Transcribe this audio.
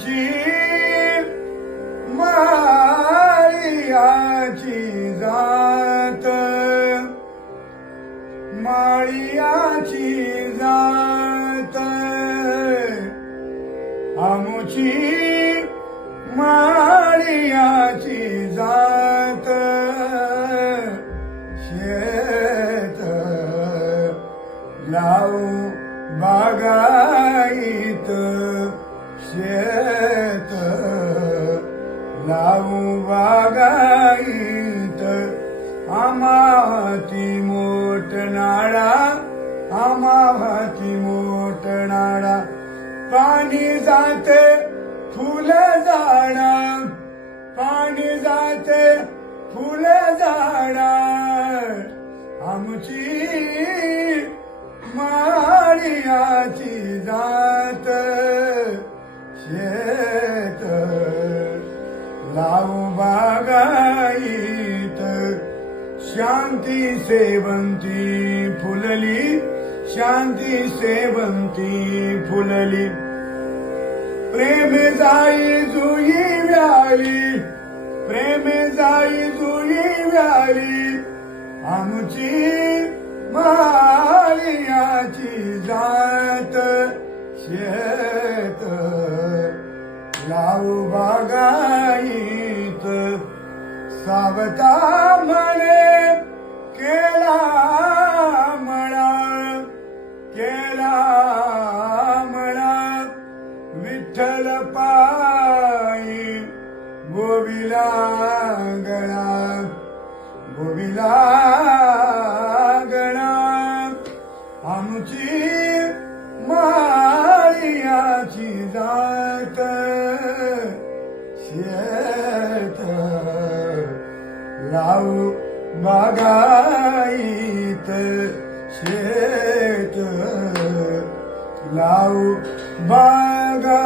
तुझी माळियाची जात. माळियाची जात. आमुची माळियाची जात. शेत लावू बागाईत. शेत लावू बागाईत आमाती मोठ नाळा आमावाती मोठ नाळा. पाणी जाते फुल झाडा पाणी जाते फुल झाडा आमची माळियाची लावू बागाईत. शांती सेवंती फुलली शांती सेवंती फुलली. प्रेम जाई जुई व्याली प्रेम जाई जुई व्याली. आमची माळियाची जात शेत लावू बागाईत. सावता म्हणे केला म्हणा केला म्हणा विठ्ठल पाई गोविला गळा गोविला गणा आमची माळियाची जात लावू बागाईत शेत. लावू बागा